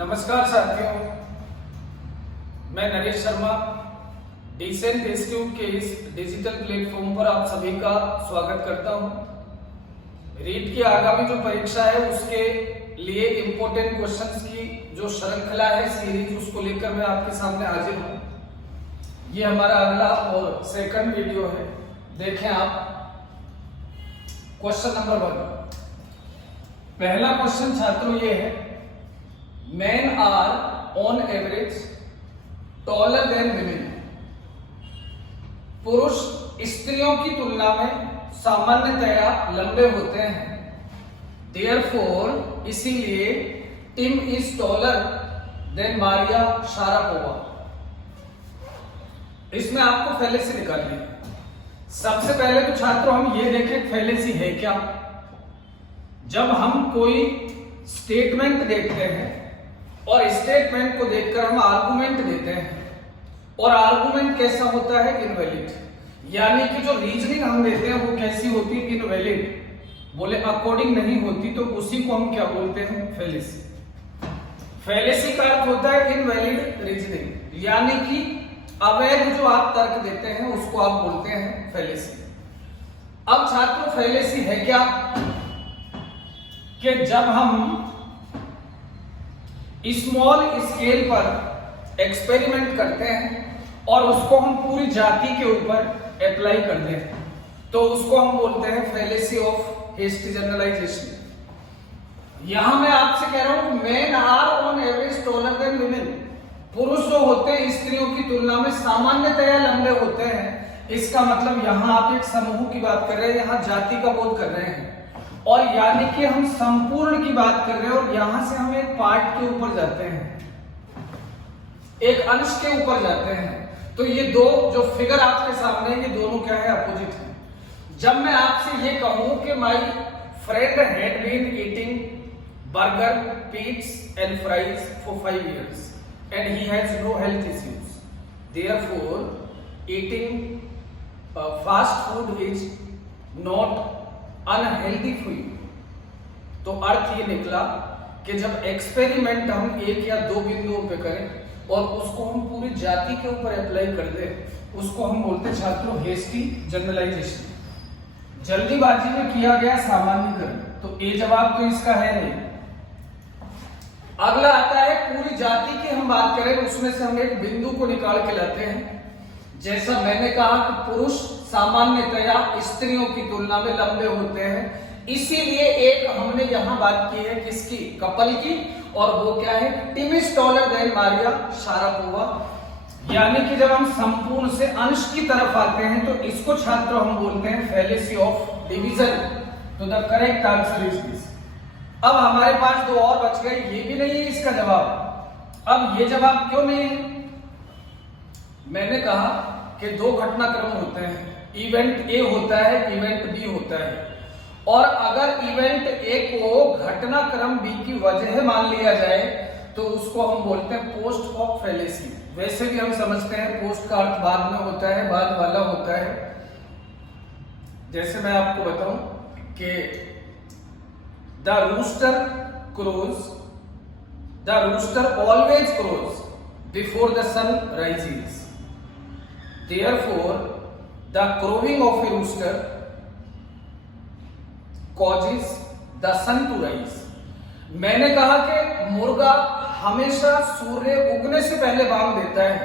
नमस्कार साथियों, मैं नरेश शर्मा डिसेंट इंस्टीट्यूट के इस डिजिटल प्लेटफॉर्म पर आप सभी का स्वागत करता हूं। रीट की आगामी जो परीक्षा है उसके लिए इंपॉर्टेंट क्वेश्चंस की जो श्रृंखला है सीरीज, उसको लेकर मैं आपके सामने हाजिर हूं। ये हमारा अगला और सेकंड वीडियो है। देखें आप क्वेश्चन नंबर 1। पहला क्वेश्चन छात्रों ये है, men are on average taller than women। पुरुष स्त्रियों की तुलना में सामान्यतया लंबे होते हैं। Therefore, इसीलिए Tim is taller than Maria Sharapova. इसमें आपको फैलेसी निकालनी है। सबसे पहले तो छात्रों हम ये देखें फैलेसी है क्या। जब हम कोई स्टेटमेंट देखते हैं और स्टेटमेंट को देखकर हम आर्गुमेंट देते हैं और आर्गुमेंट कैसा होता है, इनवैलिड, यानी कि जो रीजनिंग हम देते हैं वो कैसी होती है, इनवैलिड, बोले अकॉर्डिंग नहीं होती, तो उसी को हम क्या बोलते हैं, फैलेसी। फैलेसी का अर्थ होता है इनवैलिड रीजनिंग, यानी कि अवैध जो आप तर्क देते हैं उसको आप बोलते हैं फैलेसी। अब छात्रों फैलेसी है क्या कि जब हम स्मॉल स्केल पर एक्सपेरिमेंट करते हैं और उसको हम पूरी जाति के ऊपर अप्लाई करते हैं तो उसको हम बोलते हैं फैलेसी ऑफ हेस्टी जनरलाइजेशन। यहां मैं आपसे कह रहा हूं men are on average taller than women. पुरुष जो होते हैं स्त्रियों की तुलना में सामान्यतया लंबे होते हैं। इसका मतलब यहां आप एक समूह की बात कर रहे हैं, यहां जाति का बोध कर रहे हैं, और यानी कि हम संपूर्ण की बात कर रहे हैं और यहां से हम एक पार्ट के ऊपर जाते हैं, एक अंश के ऊपर जाते हैं। तो ये दो जो फिगर आपके सामने है, ये दोनों क्या है, अपोजिट है। जब मैं आपसे ये कहूं कि my friend had been eating burger, pizzas and fries for 5 years and he has no health issues, therefore eating fast food is not unhealthy for you. तो अर्थ ये निकला कि जब एक्सपेरिमेंट हम एक या दो बिंदुओं पे करें और उसको हम पूरी जाति के ऊपर अप्लाई कर दें, उसको हम बोलते छात्रों हेस्टी जनरलाइजेशन, जल्दीबाजी में किया गया सामान्यीकरण। तो ए जवाब तो इसका है नहीं। अगला आता है पूरी जाति की हम बात करें, उसमें से हम एक बिंदु को निकाल के लाते हैं। जैसा मैंने कहा कि पुरुष सामान्यतया स्त्रियों की तुलना में लंबे होते हैं, इसीलिए एक हमने यहां बात की है किसकी, कपल की, और वो क्या है, Tim is taller than Maria Sharapova. यानी कि जब हम संपूर्ण से अंश की तरफ आते हैं तो इसको छात्रों हम बोलते हैं फैलेसी ऑफ डिवीजन। तो the correct answer is this. अब हमारे पास दो और बच गए, ये भी नहीं है इसका जवाब। अब ये जवाब क्यों नहीं है, मैंने कहा कि दो घटनाक्रम होते हैं, इवेंट ए होता है, इवेंट बी होता है, और अगर इवेंट ए को घटनाक्रम बी की वजह मान लिया जाए तो उसको हम बोलते हैं पोस्ट हॉक फैलेसी। वैसे भी हम समझते हैं पोस्ट का अर्थ बाद में होता है, बाद वाला होता है। जैसे मैं आपको बताऊं कि the rooster always crows before the sun rises, therefore the crowing of a rooster causes the sun to rise। मैंने कहा कि मुर्गा हमेशा सूर्य उगने से पहले बांग देता है,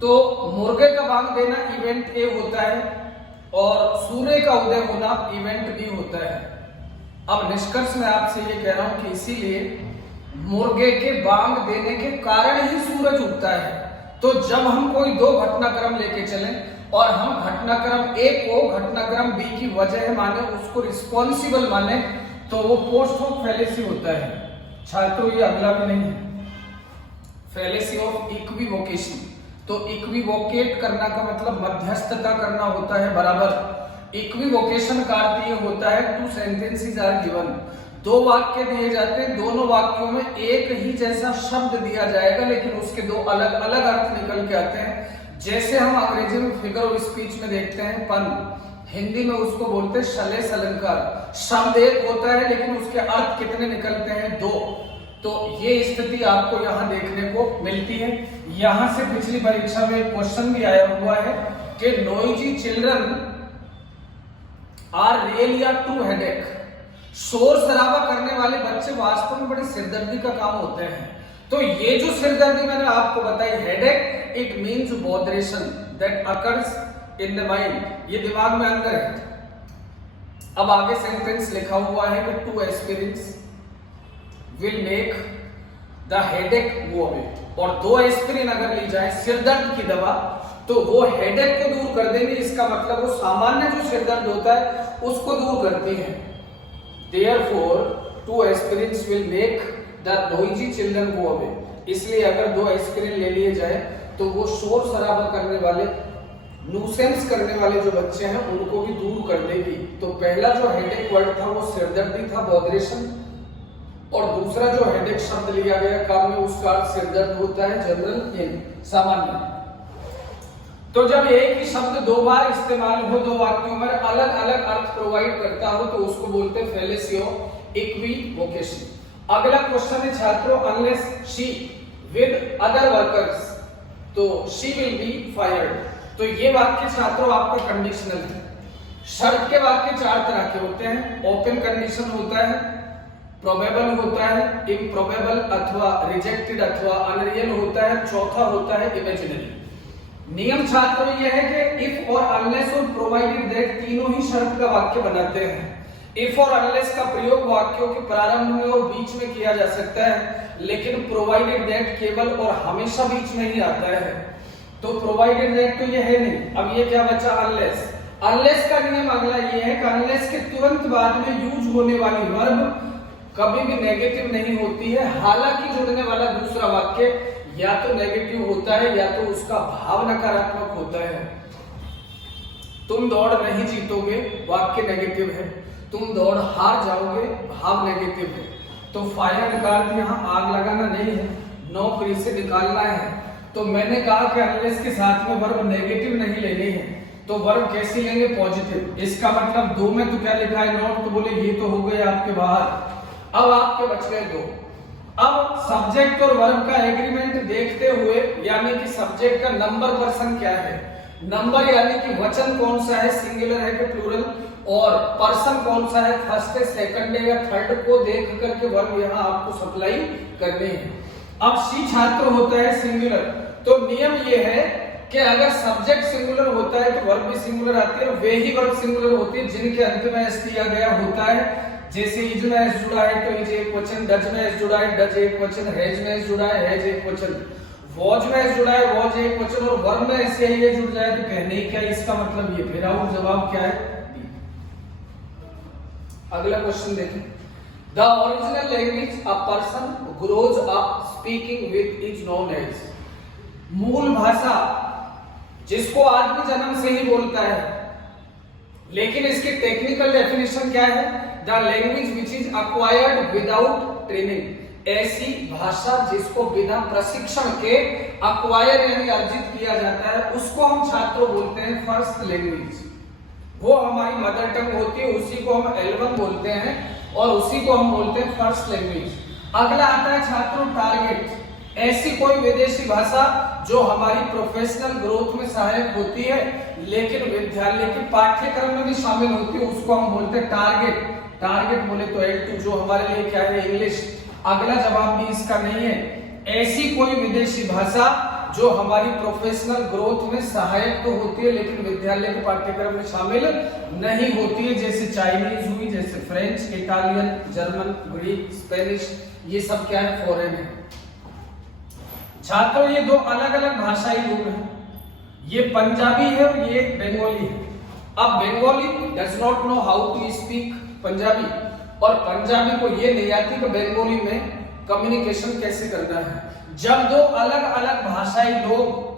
तो मुर्गे का बांग देना इवेंट ए होता है और सूर्य का उदय होना इवेंट बी होता है। अब निष्कर्ष में आपसे ये कह रहा हूं कि इसीलिए मुर्गे के बांग देने के कारण ही सूरज उगता है। तो जब हम कोई दो घटनाक्रम लेके चलें और हम घटनाक्रम ए को घटनाक्रम बी की वजह माने, उसको रिस्पॉन्सिबल माने, तो वो पोस्ट हॉक फैलेसी होता है। छात्रों ये अगला भी नहीं है, फैलेसी ऑफ इक्विवोकेशन। तो इक्विवोकेट करना का मतलब मध्यस्थता करना होता है, बराबर। इक्विवोकेशन का अर्थ ये होता है टू सेंटेंसेस आर गिवन, दो वाक्य दिए जाते हैं, दोनों वाक्यों में एक ही जैसा शब्द दिया जाएगा लेकिन उसके दो अलग अलग अर्थ निकल के आते हैं। जैसे हम अंग्रेजी में फिगर ऑफ स्पीच में देखते हैं पन, हिंदी में उसको बोलते हैं शलेष अलंकार। शब्द एक होता है लेकिन उसके अर्थ कितने निकलते हैं, दो। तो ये स्थिति आपको यहाँ देखने को मिलती है। यहां से पिछली परीक्षा में क्वेश्चन भी आया हुआ है कि नोइजी चिल्ड्रन आर रियल या ट्रू हेडेक। शोर शराबा करने वाले बच्चे वास्तव में बड़ी सिरदर्दी का काम होते हैं। तो ये जो सिरदर्दी मैंने आपको बताई headache, it means botheration that occurs in the mind, ये दिमाग में अंदर है। अब आगे सेंटेंस लिखा हुआ है कि 2 aspirins will make the headache go away, और 2 एस्पिरिन अगर ली जाए सिरदर्द की दवा तो वो हेडेक को दूर कर देंगे। इसका मतलब वो सामान्य जो सिरदर्द होता है उसको दूर करती है। Therefore 2 aspirins will make the noisy children go away, इसलिए अगर 2 एस्पिरिन ले लिए जाए तो वो शोर शराबा करने वाले, न्यूसेंस करने वाले जो बच्चे हैं उनको भी दूर कर देगी। तो पहला जो हेडेक वर्ड था वो सिरदर्दी था, बॉदरेशन, और दूसरा जो हेडेक शब्द लिया गया काम में उसका अर्थ सिरदर्द होता है, जनरल पेन, सामान्य। तो जब एक ही शब्द 2 बार इस्तेमाल हो, 2 वाक्यों में अलग अलग अर्थ प्रोवाइड करता हो तो उसको बोलते हैं फेलेसी ऑफ इक्विवोकेशन। अगला क्वेश्चन है छात्रों, unless she with other workers तो शी विल बी फायर्ड। तो ये वाक्य छात्रों आपका कंडीशनल है। शर्त के वाक्य 4 तरह के होते हैं। ओपन कंडीशन होता है, प्रोबेबल होता है, इम्प्रोबेबल अथवा रिजेक्टेड अथवा अनरियल होता है, चौथा होता है इमेजिनरी। नियम छात्रों ये है कि इफ और अनलेस और प्रोवाइडेड दैट तीनों ही शर्त का वाक्य बनाते हैं। इफ और अनलेस का प्रयोग वाक्यों के प्रारंभ में और बीच में किया जा सकता है, लेकिन प्रोवाइडेड दैट केवल और हमेशा बीच में ही आता है। तो प्रोवाइडेड दैट तो ये है नहीं। अब ये क्या बचा, अनलेस। अनलेस का नियम अगला ये है कि अनलेस के तुरंत बाद में यूज होने वाली वर्ब कभी भी नेगेटिव नहीं होती है। हालांकि जुड़ने वाला दूसरा वाक्य या तो नेगेटिव होता है या तो उसका भाव नकारात्मक होता है। तुम दौड़ नहीं जीतोगे, वाक्य नेगेटिव है। तुम दौड़ हार जाओगे, भाव नेगेटिव है। तो फायर का अर्थ यहाँ आग लगाना नहीं है, नौकरी से निकालना है। तो मैंने कहा कि अनलेस के साथ में वर्ब नेगेटिव नहीं लेनी है, तो वर्ब कैसे लेंगे, पॉजिटिव। इसका मतलब 2 में तो क्या लिखा है, नॉट, तो बोले ये तो हो गए आपके बाहर। अब आपके बच गए 2। अब सब्जेक्ट और वर्ब का एग्रीमेंट देखते हुए, यानी कि सब्जेक्ट का नंबर पर्सन क्या है, नंबर यानी कि वचन कौन सा है, सिंगुलर है कि प्लूरल, और पर्सन कौन सा है, फर्स्ट है, सेकंड है या थर्ड, को देख करके वर्ब यहाँ आपको सप्लाई करनी है। अब शी छात्र होता है सिंगुलर, तो नियम ये है कि अगर सब्जेक्ट सिंगुलर होता है तो वर्ब भी सिंगुलर आती है, और वे ही वर्ब सिंगुलर होती है जिनके अंत में एस दिया गया होता है। जैसे इज में एस जुड़ा है तो इज एक वचन, डज में एस जुड़ा है डज एक वचन, हैज में एस जुड़ा है हैज एक वचन, वॉज में एस जुड़ा है वॉज एक वचन, और वर्ब में ऐसे ही जुड़ जाए तो कहने क्या, इसका मतलब ये। फिर और जवाब क्या है, अगला क्वेश्चन देखें। The original language a person grows up speaking with is known as. मूल भाषा जिसको आदमी जन्म से ही बोलता है, लेकिन इसकी टेक्निकल डेफिनेशन क्या है, the language which is acquired without training. ऐसी भाषा जिसको बिना प्रशिक्षण के अक्वायर यानी अर्जित किया जाता है, उसको हम छात्रों बोलते हैं फर्स्ट लैंग्वेज। वो हमारी मदर टंग होती है, उसी को हम L1 बोलते हैं और उसी को हम बोलते हैं फर्स्ट लैंग्वेज। अगला आता है छात्रों टारगेट। ऐसी कोई विदेशी भाषा जो हमारी प्रोफेशनल ग्रोथ में सहायक होती है लेकिन विद्यालय के पाठ्यक्रम में भी शामिल होती है, उसको हम बोलते हैं टारगेट। टारगेट बोले तो L2 जो हमारे लिए क्या है, इंग्लिश। अगला जवाब भी इसका नहीं है। ऐसी कोई विदेशी भाषा जो हमारी प्रोफेशनल ग्रोथ में सहायक तो होती है लेकिन विद्यालय के पाठ्यक्रम में शामिल नहीं होती है, जैसे चाइनीज हुई, जैसे French, Italian, German, Greek, Spanish, ये सब क्या है, फॉरेन है। छात्रों ये 2 अलग अलग भाषाई लोग हैं, ये पंजाबी है और ये बंगाली है। अब Bengali does not know how to speak Punjabi, और पंजाबी को ये नहीं आती कि बंगाली में कम्युनिकेशन कैसे करना है। जब 2 अलग अलग भाषाई लोग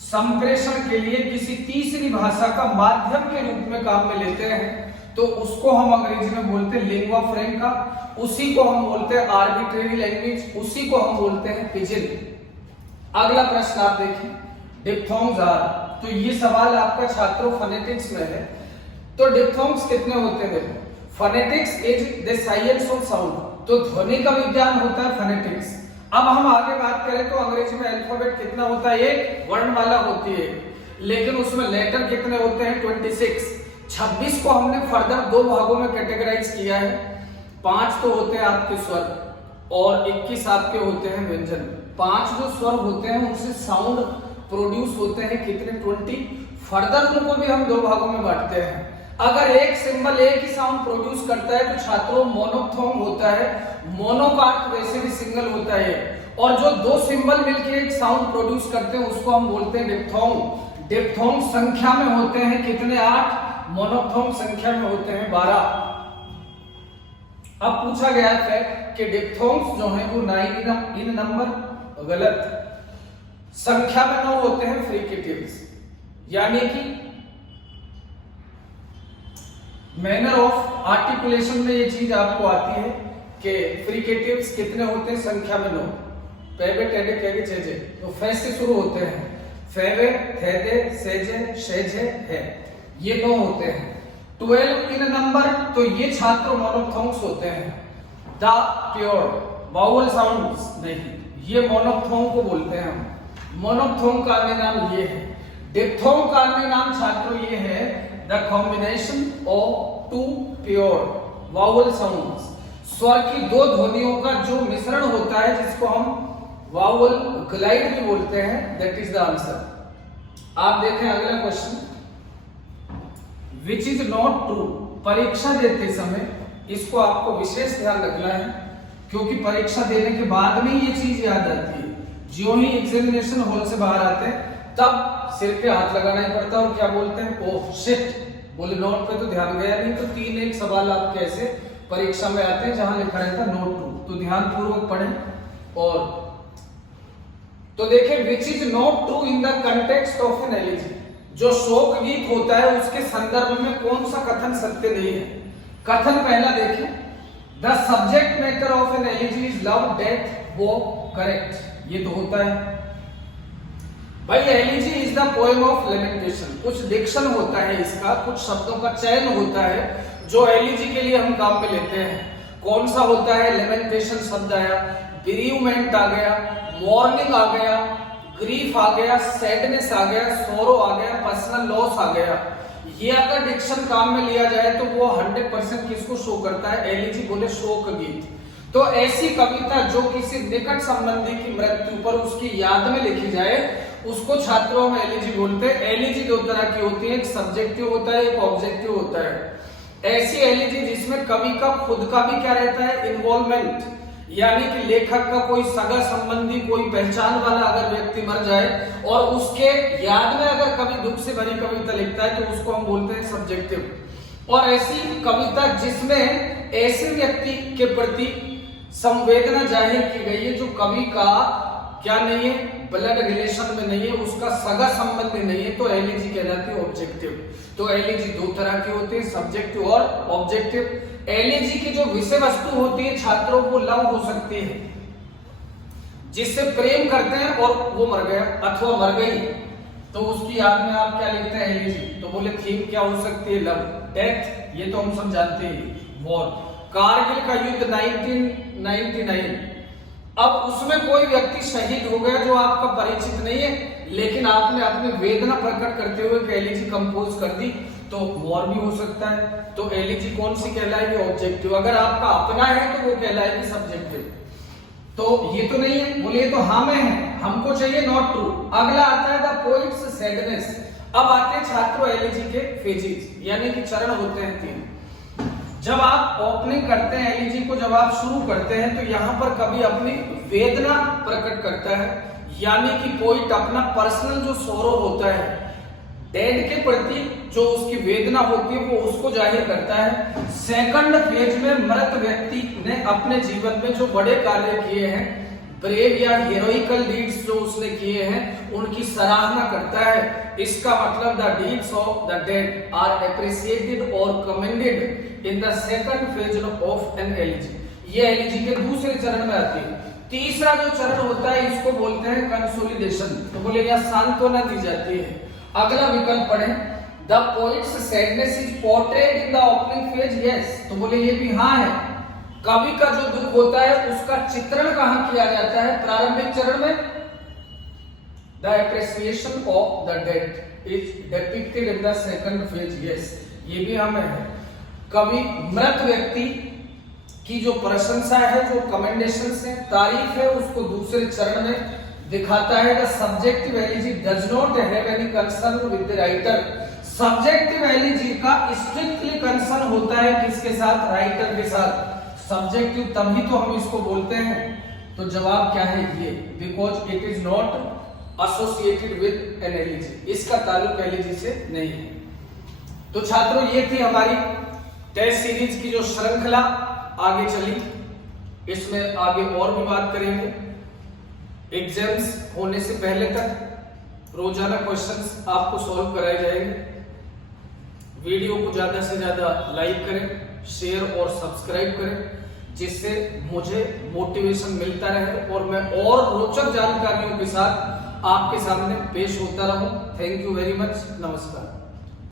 संप्रेषण के लिए किसी तीसरी भाषा का माध्यम के रूप में काम में लेते हैं तो उसको हम अंग्रेजी में बोलते हैं लिंग्वा फ्रैंका, उसी को हम बोलते हैं आर्बिट्रेरी लैंग्वेज, उसी को हम बोलते हैं पिजिन। अगला प्रश्न आप देखें, डिप्थोंग्स आर। तो ये सवाल आपका छात्रों फोनेटिक्स में है। तो डिप्थोंग्स कितने होते हैं, phonetics is the science of sound, तो ध्वनि का विज्ञान होता है फोनेटिक्स। अब हम आगे बात करें तो अंग्रेजी में अल्फाबेट कितना होता है, एक वर्णमाला होती है, लेकिन उसमें लेटर कितने होते हैं, 26। 26 को हमने फर्दर दो भागों में कैटेगराइज किया है, 5 तो होते हैं आपके स्वर और 21 आपके होते हैं व्यंजन। 5 जो स्वर होते हैं उनसे साउंड प्रोड्यूस होते हैं कितने, 20। फर्दर उनको भी हम दो भागों में बांटते हैं। अगर एक सिंबल एक ही साउंड प्रोड्यूस करता है तो छात्रों मोनोथोंग होता है। मोनो का अर्थ वैसे भी सिंगल होता है, और जो दो सिंबल मिलकर एक साउंड प्रोड्यूस करते हैं उसको हम बोलते हैं डिप्थोंग। डिप्थोंग संख्या में होते हैं कितने, 8। मोनोथोंग संख्या में होते हैं 12। अब पूछा गया है कि डिप्थोंग्स जो है वो 9 इन नंबर, गलत। संख्या में 9 होते हैं फ्रिकेटिव्स, यानी कि मैनर ऑफ आर्टिकुलेशन में ये चीज आपको आती है कि फ्रिकेटिव्स कितने होते हैं, संख्या में 9। पेबे टेडे केगे चेजे, तो फे से शुरू होते हैं, फेवे थेदे सेजे शेजे है, ये 9 होते हैं। 12 इन नंबर, तो ये छात्र मोनोथोंग्स होते हैं। द प्योर वाउल साउंड्स नहीं, ये मोनोथोंग को बोलते हैं हम। मोनोथोंग का अन्य नाम ये है। डिप्थोंग का अन्य नाम छात्रों ये है the combination of 2 pure vowel sounds, स्वर की दो ध्वनियों का जो मिश्रण होता है जिसको हम वाउल ग्लाइड भी बोलते हैं, दैट इज द आंसर। आप देखें अगला question, which is not true. परीक्षा देते समय इसको आपको विशेष ध्यान रखना है, क्योंकि परीक्षा देने के बाद में ये चीज याद आती है। जो ही एग्जामिनेशन हॉल से बाहर आते हैं तब सिर पे हाथ लगाना ही पड़ता है और क्या बोलते हैं, ओह शिट, बोले नोट पे तो ध्यान गया नहीं। तो 3 एक सवाल आप कैसे परीक्षा में आते हैं जहां लिखा रहता है नोट ट्रू, तो ध्यान पूर्वक पढ़ें। और तो देखें, which is not true in the context of an elegy, जो शोक गीत होता है उसके संदर्भ में कौन सा कथन सत्य नहीं है। कथन पहला देखें, the subject matter of an elegy is love death वो करेक्ट, ये तो होता है भाई। Elegy is the poem of lamentation, कुछ डिक्शन होता है इसका, कुछ शब्दों का चयन होता है जो एलिजी के लिए हम काम में लेते हैं। कौन सा होता है, लेमेंटेशन शब्द आया, बेरीवमेंट आ गया, मॉर्निंग आ गया, ग्रीफ आ गया, सैडनेस आ गया, सोरो आ गया, पर्सनल लॉस आ गया। ये अगर डिक्शन काम में लिया जाए तो वो 100% किसको शो करता है, एलिजी, बोले शोक गीत। तो ऐसी कविता जो किसी निकट संबंधी की मृत्यु पर उसकी याद में लिखी जाए उसको छात्रों में एलिजी बोलते हैं। एलिजी 2 तरह की होती है, एक सब्जेक्टिव होता है, एक ऑब्जेक्टिव होता है। ऐसी एलिजी जिसमें कवि का खुद का भी क्या रहता है, इन्वॉल्वमेंट, यानी कि लेखक का कोई सगा संबंधी, कोई पहचान वाला अगर व्यक्ति मर जाए और उसके याद में अगर कवि दुख से भरी कविता लिखता है तो उसको हम बोलते हैं सब्जेक्टिव। और ऐसी कविता जिसमें ऐसे व्यक्ति के प्रति संवेदना जाहिर की गई है जो कवि का क्या नहीं है, ब्लड रिलेशन में नहीं है, उसका सगा संबंध नहीं है, तो एलिजी कहलाती है ऑब्जेक्टिव। तो एलिजी 2 तरह की होती है, सब्जेक्टिव और ऑब्जेक्टिव। एलिजी की जो विषय वस्तु होती है छात्रों को लव हो सकती है, जिससे प्रेम करते हैं और वो मर गया अथवा मर गई, तो उसकी याद में आप क्या लिखते हैं, एलिजी। तो बोले थीम क्या हो सकती है, लव। डेथ, ये तो हम सब जानते हैं, वॉर। कारगिल का युद्ध 1999, अब उसमें कोई व्यक्ति शहीद हो गया जो आपका परिचित नहीं है, लेकिन आपने अपनी वेदना प्रकट करते हुए एलिजी कंपोज कर दी, तो वॉर भी हो सकता है। तो एलिजी कौन सी कहलाएगी, ऑब्जेक्टिव। अगर आपका अपना है तो वो कहलाएगी सब्जेक्टिव। तो ये तो नहीं है, बोले तो हाँ में है, हमको चाहिए नॉट ट्रू। अगला आता है द पोइट्स सैडनेस। अब आते हैं छात्रों एलिजी के फेजेस, यानी कि चरण होते हैं 3। जब आप ओपनिंग करते हैं एलिजी को, जब आप शुरू करते हैं तो यहाँ पर कभी अपनी वेदना प्रकट करता है, यानी कि पोइट अपना पर्सनल जो सोरो होता है, डेड के प्रति जो उसकी वेदना होती है वो उसको जाहिर करता है। सेकंड फेज में मृत व्यक्ति ने अपने जीवन में जो बड़े कार्य किए हैं, ब्रेव या हीरोइकल डीड्स जो उसने किए हैं, उनकी सराहना करता है। इसका मतलब the deeds of the dead are appreciated और commended in the second phase of an elegy. ये एलिजी के दूसरे चरण में आती है। तीसरा जो चरण होता है इसको बोलते हैं कंसोलिडेशन। तो बोले यहाँ सांत्वना दी जाती है। अगला विकल्प पढ़ें, the poets sadness is portrayed in the opening page, yes. तो बोले ये भी हाँ है, कवि का जो दुख होता है उसका चित्रण कहां किया जाता है? प्रारंभिक चरण में। The appreciation of the dead is depicted in the second phase, yes, ये भी हमें है। कवि मृत व्यक्ति की जो प्रशंसा है, जो कमेंडेशन है, तारीफ है, उसको दूसरे चरण में दिखाता है। The subjective elegy does not have any concern with the writer. Subjective elegy का स्ट्रिक्टली कंसर्न होता है किसके साथ? राइटर के साथ। सब्जेक्टिव तभी तो हम इसको बोलते हैं। तो जवाब क्या है? ये, because it is not associated with an elegy, इसका ताल्लुक एलिजी से नहीं है। तो छात्रों, ये थी हमारी टेस्ट सीरीज की जो श्रृंखला आगे चली, इसमें आगे और भी बात करेंगे। एग्जाम्स होने से पहले तक रोजाना क्वेश्चंस आपको सॉल्व कराए जाएंगे। वीडियो को ज्यादा से ज्यादा लाइक करें, शेयर और सब्सक्राइब करें, जिससे मुझे मोटिवेशन मिलता रहे और मैं और रोचक जानकारियों के साथ आपके सामने पेश होता रहूं। Thank you very much. नमस्कार।